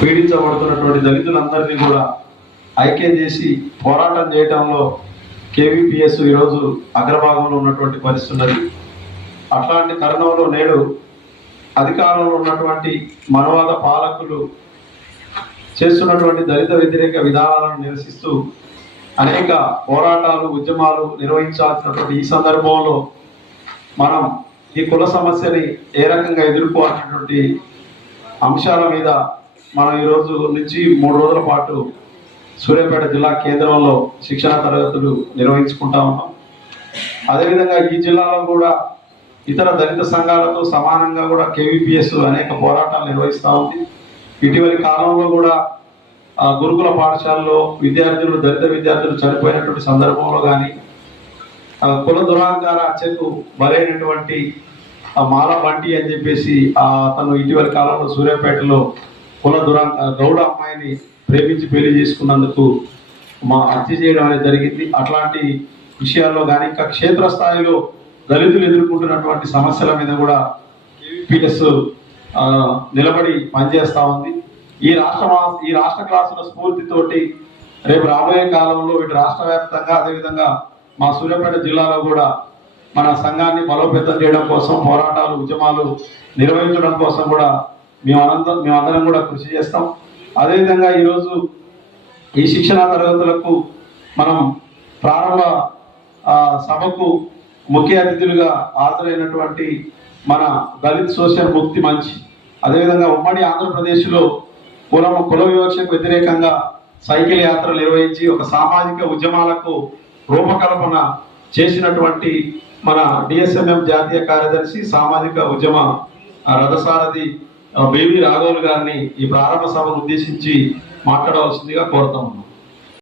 పీడించబడుతున్నటువంటి దళితులందరినీ కూడా ఐక్యం చేసి పోరాటం చేయడంలో కేవీపీఎస్ ఈరోజు అగ్రభాగంలో ఉన్నటువంటి పరిస్థితి ఉన్నది. అట్లాంటి తరుణంలో నేడు అధికారంలో ఉన్నటువంటి మనవాద పాలకులు చేస్తున్నటువంటి దళిత వ్యతిరేక విధానాలను నిరసిస్తూ అనేక పోరాటాలు ఉద్యమాలు నిర్వహించాల్సినటువంటి ఈ సందర్భంలో మనం ఈ కుల సమస్యని ఏ రకంగా ఎదుర్కోవాల్సినటువంటి అంశాల మీద మనం ఈరోజు నుంచి మూడు రోజుల పాటు సూర్యాపేట జిల్లా కేంద్రంలో శిక్షణ తరగతులు నిర్వహించుకుంటా ఉన్నాం. అదేవిధంగా ఈ జిల్లాలో కూడా ఇతర దళిత సంఘాలతో సమానంగా కూడా కేవీపీఎస్ అనేక పోరాటాలు నిర్వహిస్తూ ఉంది. ఇటీవలి కాలంలో కూడా గురుకుల పాఠశాలలో విద్యార్థులు దళిత విద్యార్థులు చనిపోయినటువంటి సందర్భంలో కానీ కుల దురాంకార హత్యకు బలైనటువంటి మాల బంటి అని చెప్పేసి అతను ఇటీవలి కాలంలో సూర్యాపేటలో కుల దురా గౌడ అమ్మాయిని ప్రేమించి పెళ్ళి చేసుకున్నందుకు మా హత్య చేయడం అనేది జరిగింది. అట్లాంటి విషయాల్లో కానీ ఇంకా క్షేత్రస్థాయిలో దళితులు ఎదుర్కొంటున్నటువంటి సమస్యల మీద కూడా కేవీపీఎస్ నిలబడి పనిచేస్తూ ఉంది. ఈ రాష్ట్ర ఈ రాష్ట్ర క్లాసుల స్ఫూర్తితోటి రేపు రాబోయే కాలంలో ఇటు రాష్ట్ర వ్యాప్తంగా అదేవిధంగా మా సూర్యాపేట జిల్లాలో కూడా మన సంఘాన్ని బలోపేతం చేయడం కోసం పోరాటాలు ఉద్యమాలు నిర్వహించడం కోసం కూడా మేము మేమందరం మేమందరం కూడా కృషి చేస్తాం. అదేవిధంగా ఈరోజు ఈ శిక్షణ తరగతులకు మనం ప్రారంభ సభకు ముఖ్య అతిథులుగా హాజరైనటువంటి మన దళిత్ సోషల్ ముక్తి మంచి అదేవిధంగా ఉమ్మడి ఆంధ్రప్రదేశ్లో కులం కుల వివక్షకు వ్యతిరేకంగా సైకిల్ యాత్ర నిర్వహించి ఒక సామాజిక ఉద్యమాలకు రూపకల్పన చేసినటువంటి మన డిఎస్ఎంఎం జాతీయ కార్యదర్శి సామాజిక ఉద్యమ రథసారథి బేబీ రాఘవులు గారిని ఈ ప్రారంభ సభను ఉద్దేశించి మాట్లాడవలసిందిగా కోరుతా ఉన్నాం.